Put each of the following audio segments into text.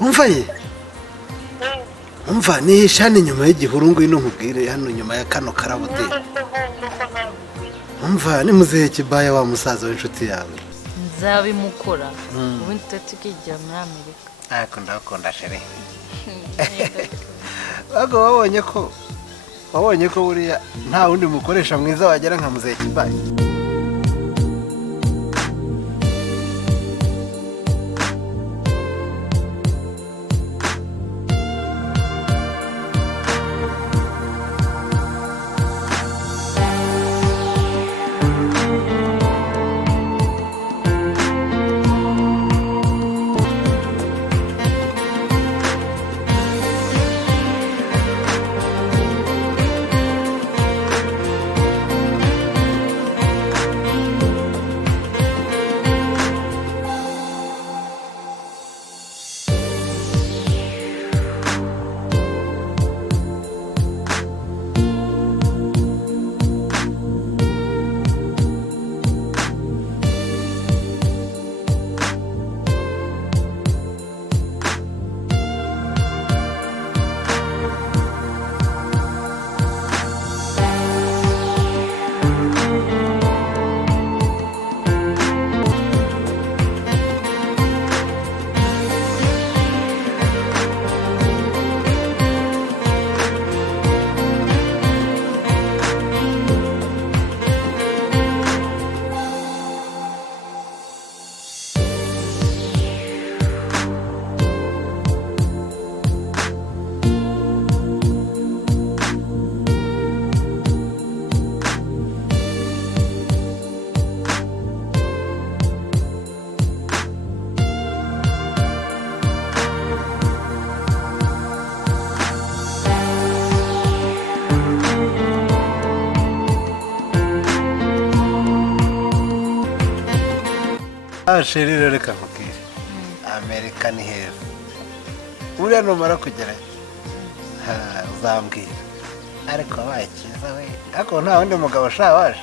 umva ye umva ni shani nyuma y'igihuru ngwino nkubwire hano nyuma ya kano karabude umva ni muzehe Kibaya wa musaza w'inshuti yawe nzabimukora ubundi tukigira muri Amerika ariko ndakunda shere bago wabonye ko buriya nta wundi mukoresha mwiza wagera nka muzehe Kibaya sheri rero reka nkubwire Amerika ni heza uriya numara kugerayo uzambwira ariko wabaye cyiza we ariko nta wundi mugabo ushaka waje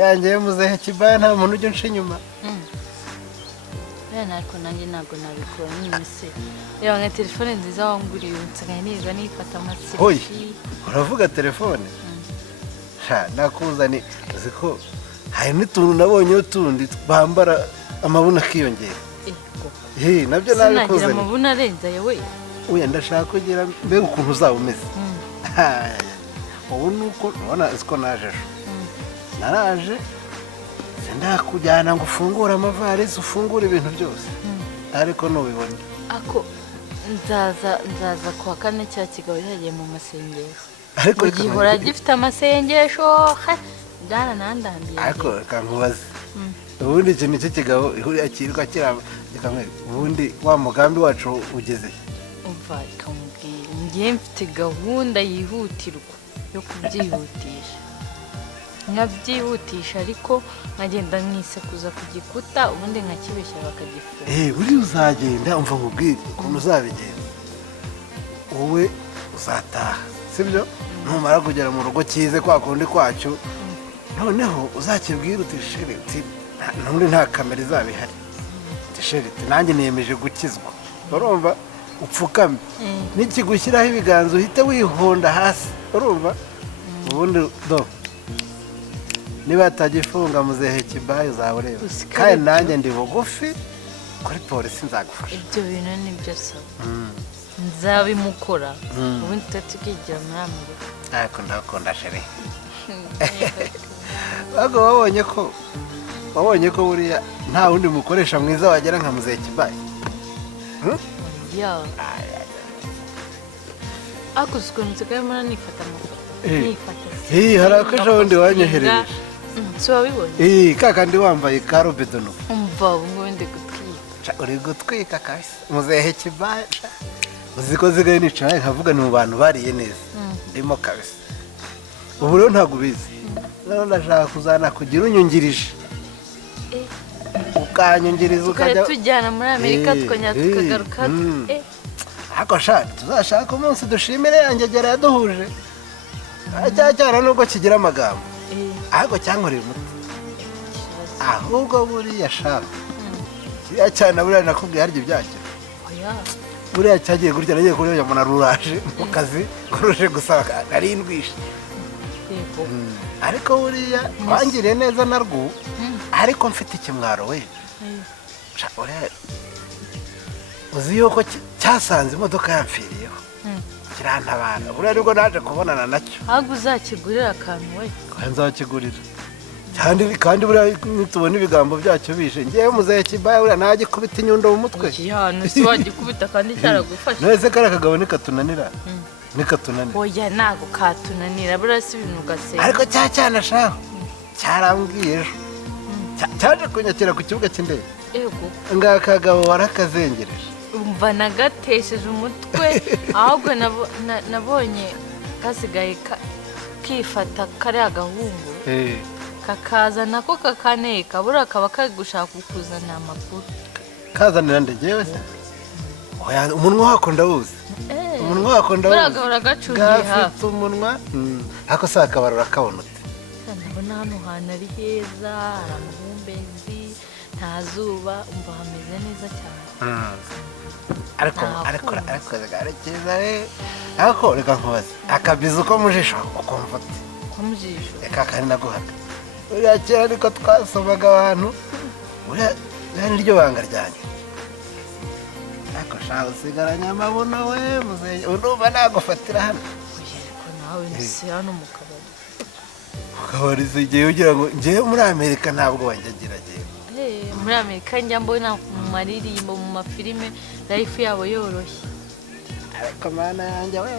yanjye muzehe Kibaya nta muntu ujya unsha inyuma ariko nanjye ntabwo nabikora nyine se reba nka telefone nziza wanguriye nsigaye niga nifata amaselfie uravuga telefone nakuzani uzi ko hari n'utuntu nabonye utundi bambara amabuno akiyongera nabyo nabikuzanye sinagira amabuno arenze yewe uya ndashaka kugira mbega ukuntu uzaba umeze ubu nuko ubona ko naje naraje ndakujyana ngo ufungure amavarisi ufungure ibintu byose ariko nubibona ako nzaza kuwa kane cya kigabo yagiye mu masengesho ariko gihora gifite amasengesho byaranandambiye ariko reka nkubaze ubundi iki nicyo kigabo ihurira kirwa kikamwe ubundi wa mugambi wacu ugeze umva ikamubwira ngiye mfite gahunda yihutirwa yo kubyihutisha nkabyihutisha ariko nkagenda nkisekuza ku gikuta ubundi nkakibeshya bakagifunga buri uzagenda umva nkubwire ukuntu uzabigenza wowe uzataha sibyo numara kugera mu rugo cyize kwa kundi kwacyo noneho uzakibwira uti sheri uti n'undi nta kamera izaba ihari uti sheri uti nanjye niyemeje gukizwa urumva upfukame nikigushyiraho ibiganza uhite wihonda hasi urumva ubundi do niba atagifunga muzehe Kibaya uzaba ureba kandi nanjye ndi bugufi kuri polisi nzagufasha ibyo bintu ni byo sawa nzabimukora ubundi tukigira muri Amerika ariko ndakunda sheri bago wabonye ko buriya nta wundi mukoresha mwiza wagera nka muzehe Kibaya ako ukuntu nsigaye mbona nifata amafoto hari akaje wundi wanyoherereje si wabibonye kakandi wambaye ka robedono umva ubu ngubu ndi gutwika uri gutwika kabisa muzehe Kibaya uzi ko zigaye nicaye nkavuga ni mu bantu bariye neza ndimo kabisa ubu rero ntabwo ubizi rero ndashaka kuzana kugira unyungirije ukanyungiriza ukajya tujyana muri Amerika tukongera tukagaruka ariko shaka tuzashaka umunsi dushimire yangegera yaduhuje cyane nubwo kigira amagambo ariko cyankorera umuti ahubwo buriya shaka kiriya cyane buriya nakubwiye harya ibyacyo oya buriya cyagiye gutya nagiye kureba umuntu aruraje mu kazi kuruje gusaba karindwishe yego ariko buriya wangiriye neza narwo ariko mfite ikimwaro we uzi yuko cyasanze imodoka yamfiriyeho kirantabara buriya nibwo naje kubonana nacyo ahubwo uzakigurira akantu we nzakigurira kandi buriya nitubona ibigambo byacyo bishe ngewe muzehe Kibaya buriya nagikubita inyundo mu mutwe igihano si wagikubita kandi cyaragufasha none kariya kagabo nikatunanira oya ntago katunanira buriya si ibintu ugasenga ariko cya cyana shaho cyarambwiye ejo cyaje kunyakira ku kibuga cy'indege yego ngaka kagabo warakazengereje umva nagatesheje umutwe ahubwo nabonye gasigaye kifata kariya gahungu kakaza nako kakaneka buriya kaba kari gushaka kukuzanira amakuru kazanira ndegewe se umunwa wako ndawuzi umunwa wako ndawuzi buriya gahora gacugiye hafi gafite umunwa ariko si akabara urakabona ute ndabona hano hantu ari heza hari amahumbezi nta zuba umva hameze neza cyane ariko keza we ariko reka nkubaze akabizi uko mu jisho ukumva ute ko mu jisho reka kari naguhaga buriya kera ariko twasomaga abantu buriya niryo banga ryanjye ariko shaho usigaranye amabuno we muzehe urumva nagufatira hano ariko nawe nsi hano mu kabari ukabariza igihe ugira ngo ngewe muri Amerika ntabwo wanjyagira muri Amerika njya mbona mu maririmbo mu mafilime life yabo yoroshye ariko mana yanjye we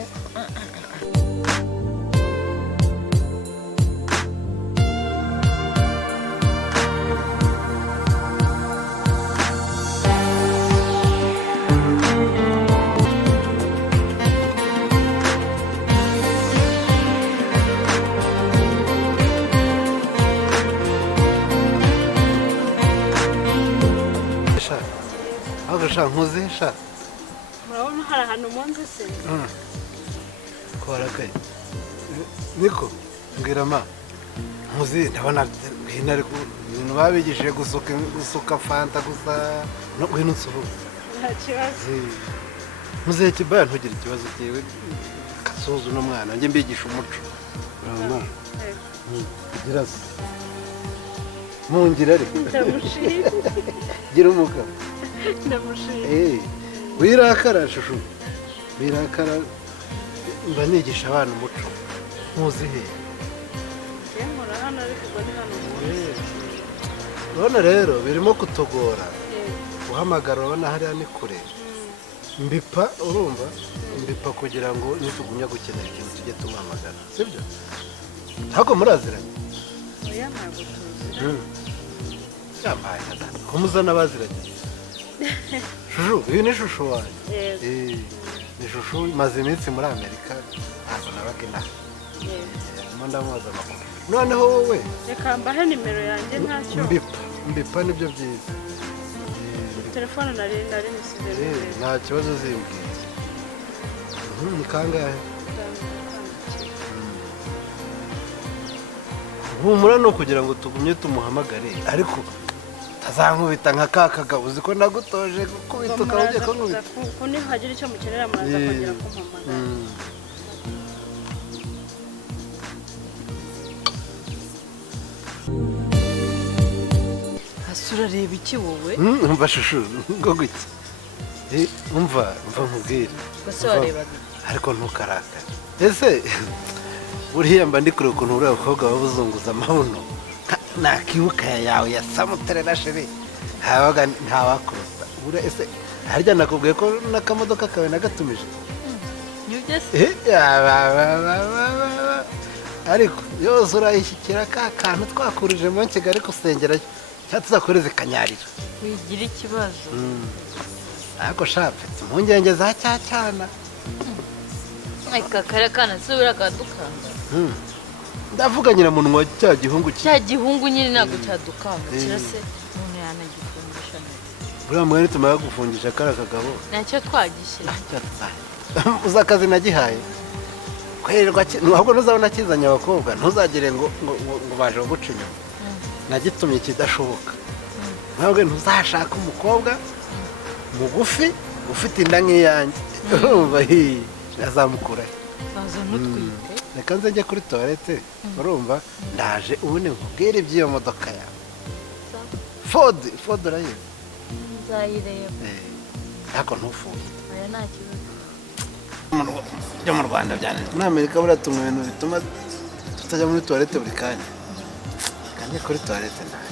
nkuze sha murabona hari ahantu munsi se korakaye niko mbwira ma nkuze ndabona hino ari ibintu babigishije gusuka fanta gusa no hino nsuhu nta kibazo muzehe Kibaya ntugire ikibazo cyewe kasozo no mwana njye mbigisha umuco urabona kugira se mungira ariko ndamushira gira umugabo ndamushira wirakara shushu wirakara mba nigisha abana umuco muzi he nkora hano ariko ubwo ni hano urabona rero birimo kutugora uhamagara urabona hariya ni kure mbipa urumva mbipa kugira ngo nitugumya gukenera ikintu tujye tumuhamagara sibyo ntabwo muraziranye oya ntabwo tuzi yambaye ko muzana abaziranye shushu uyu ni shushu wanjye ni shushu maze iminsi muri Amerika ntabwo nabaga inaha ndimo ndamubaza amakuru noneho wowe reka mbahe nimero yanjye ntacyo mbipa nibyo byiza telefone nari nisize nta kibazo uzimbwira ni kangahe humura ni ukugira ngo tugumye tumuhamagare ariko tazankubita nka ka kagabo uzi ko nagutoje gukubita ukabujye ko nkubita ko nihagira icyo mukenera muraza kongera kumpamagara urareba iki wowe umva shushu ngo gutya umva nkubwire gusa warebaga ariko ntukarakare ese uriya mba ndi kure ukuntu uriya bakobwa baba buzunguza amabuno nakibuka yawe ya samutere na sheri ntawakuruta ese harya nakubwiye ko n'akamodoka kawe nagatumije nibyo se ariko yose urayishyikira ka kantu twakurije mu Kigali gusengerayo cyangwa tuzakoreze kanyarira wigira ikibazo ariko shapfite impungenge za cyana aka kare kana subira akadukanga ndavuga nyiramunwa cya gihungu cya gihungu nyine ntabwo cyadukanga kirase umuntu yanagifungisha buriya mwene tumara gufungisha kariya kagabo nacyo twagishyira uzi akazi nagihaye kwererwa ahubwo ntuzabona kizanye abakobwa ntuzagire ngo baje guca inyuma nagitumye kidashoboka ntabwo ntuzashaka umukobwa mugufi ufite inda nk'iyanjye urumva azamukura baza n'utwite reka nze njye kuri toilette urumva ndaje ubundi nkubwire iby'iyo modoka yawe Ford urayizi nzayireba ariko ntufuye aya nta kibazo byo mu Rwanda byane muri Amerika buratumwa ibintu bituma tutajya muri toilette buri kanya kandi kuri toilette ndaje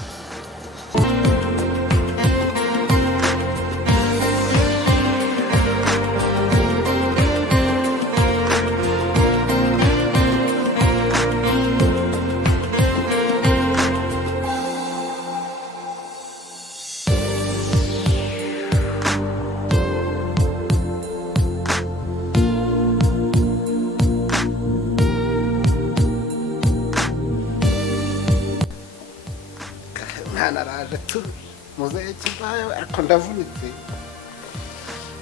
naraje tu muzehe Kibaya ariko ndavunitse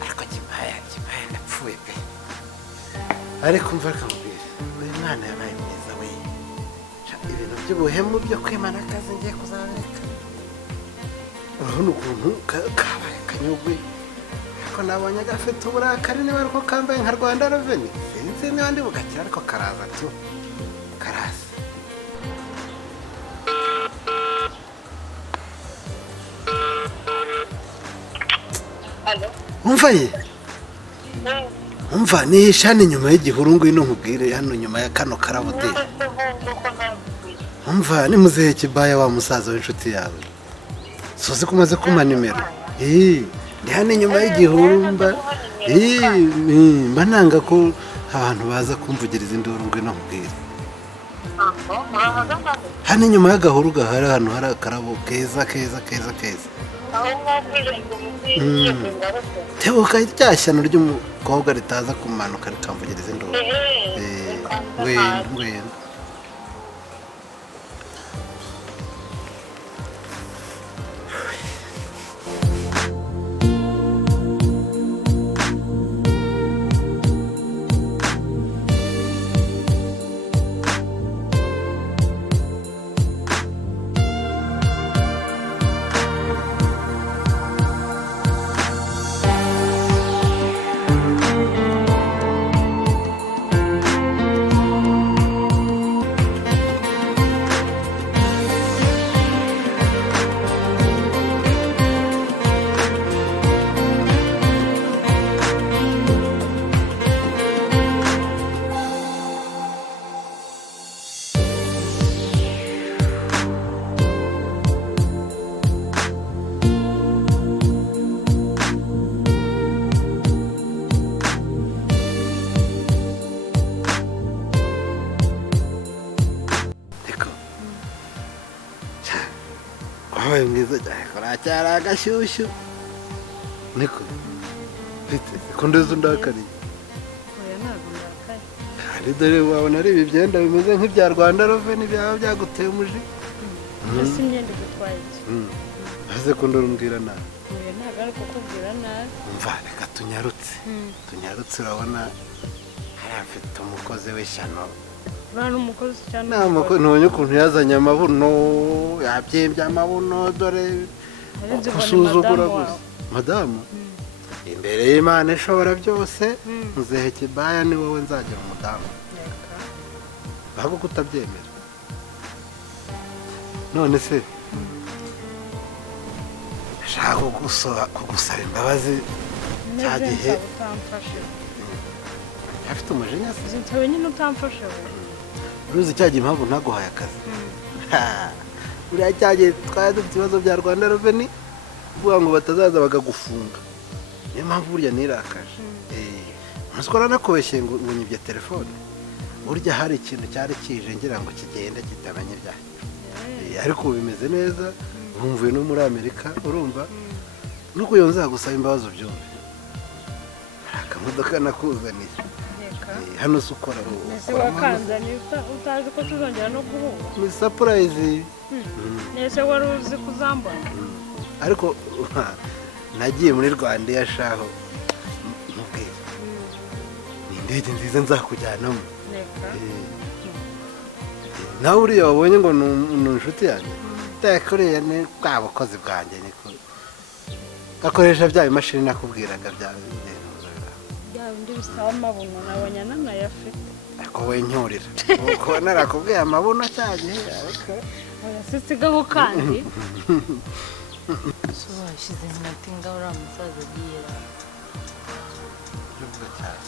ariko Kibaya ndapfuye pe ariko mva akamubwira uyu mwana yabaye mwiza we ibintu by'ubuhemu byo kwimana akazi ngiye kuzabireka urabona ukuntu kabaye kanyugwe ariko nabonye gafite uburakari niba ariko kambaye nka Rwanda Revenue sinzi niba ndi bugakira ariko karaza tu karaza umva ni shani nyuma y'igihuru ngwino nkubwire hano nyuma ya kano karabude umva ni muzehe Kibaya wa musaza w'inshuti yawe suzi ko umaze kuma nimero ndi hano inyuma y'igihuru mba nanga ko abantu baza kumvugiriza induru ngwino nkubwire hano inyuma y'agahuru gahari hano hari akarabo keza tebuka rya shyano ry'umukobwa ritaza kumanuka rikamvugiriza induru ngwino wabaye mwiza cyane kuracyari agashyushyu niko bite ko ndeze undakariye oya ntabwo ndakaye ari dore wabona ari ibi byenda bimeze nk'ibya Rwanda Revenue byaba byaguteye umuji ese imyenda igutwaye iki maze ko ndorumbwira nabi oya ntabwo ari kukubwira nabi umva reka tunyarutse urabona hari afite umukozi w'ishyano bana umukozi cyane ntabonye ukuntu yazanye amabuno yabyembye amabuno dore usuzugura gusa madamu imbere y'Imana ishobora byose muzehe Kibaya ni wowe nzagira umudamu ntabwo kutabyemera none se shaka kugusaba imbabazi cya gihe afite umujinya se ntawe nyine utamfashe uruzi cyagiye impamvu ntaguhaye akazi buriya cyagiye twari dufite ibibazo bya Rwanda Revenue kuvuga ngo batazaza bakagufunga niyo mpamvu burya nirakaje umuswa narakubeshye ngo nyibye telefone burya hari ikintu cyari kije ngira ngo kigende kitamanye ibyaha ariko ubu bimeze neza bumvuye no muri Amerika urumva nuko iyo nzagusaba imbabazi byumve hari akamodoka nakuzaniye hano se ukora ese wakanzaniye utazi ko tuzongera no guhura ni surprise nese wari uzi kuzambona ariko nagiye muri Rwanda yashaho mubwira ni indege nziza nzakujyanamo nawe uriya wabonye ngo ni inshuti yanjye ndakoreye ni bwa bukozi bwanjye niko akoresha bya bimashini nakubwiraga bya bya bindi bisaba amabuno nabonye ananayafite ariko we ncyurira uko narakubwiye amabuno cyagihe ariko oya sisigaho kandi so washyize iminota ingaho uriya musaza agiye uvuga cyane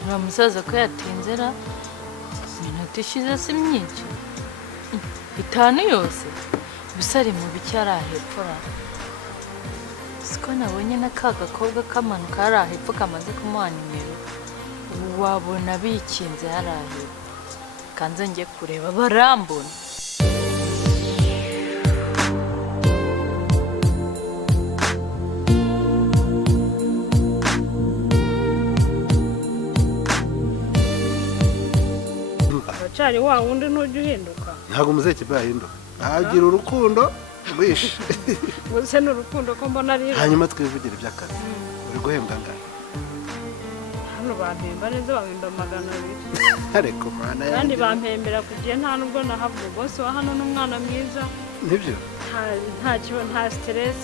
uriya musaza ko yatinzera iminota ishize si myinshi 5 yose gusa ari mu biki ari ahepfo siko nabonye na ka gakobwa kamanuka ari ahepfo kamaze kumuha nimero wabona bikinze hari ahepfo kanze njye kureba barambona Cari wa wundi ntujya uhinduka ntabwo Muzekibaye ahinduka agira urukundo rwishe gusa n'urukundo ko mbona ari hanyuma twivugire iby'akazi uri guhembwa ngahe hano bampemba neza bahemba 200 ariko mana yanjye kandi bampembera ku gihe nta nubwo nahabwa bose wa hano n'umwana mwiza nibyo nta stress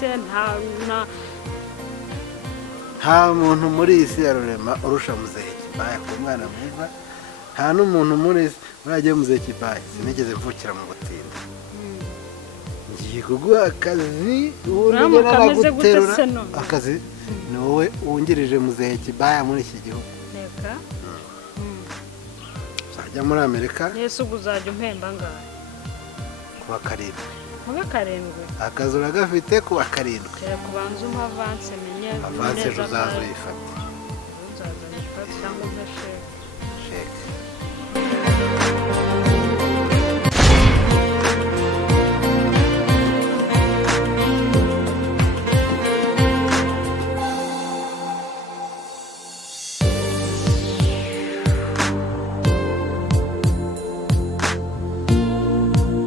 nta muntu muri iyi si ya rurema urusha Muzekibaye ku mwana mwiza nta n'umuntu muri uragiye Muzekibaye sinigeze mvukira mu gutinda ngiye kuguha akazi ubundi naraguterura akazi ni wowe wungirije Muzekibaye muri iki gihugu reka uzajya muri Amerika Yesu uzajya umpemba ngahe kuwa 7 kuwa 7 akazi uragafite kuwa 7 kera kubanza umpa avance menye avance uzazo yifata uzaza nifata cyangwa udashaka sheke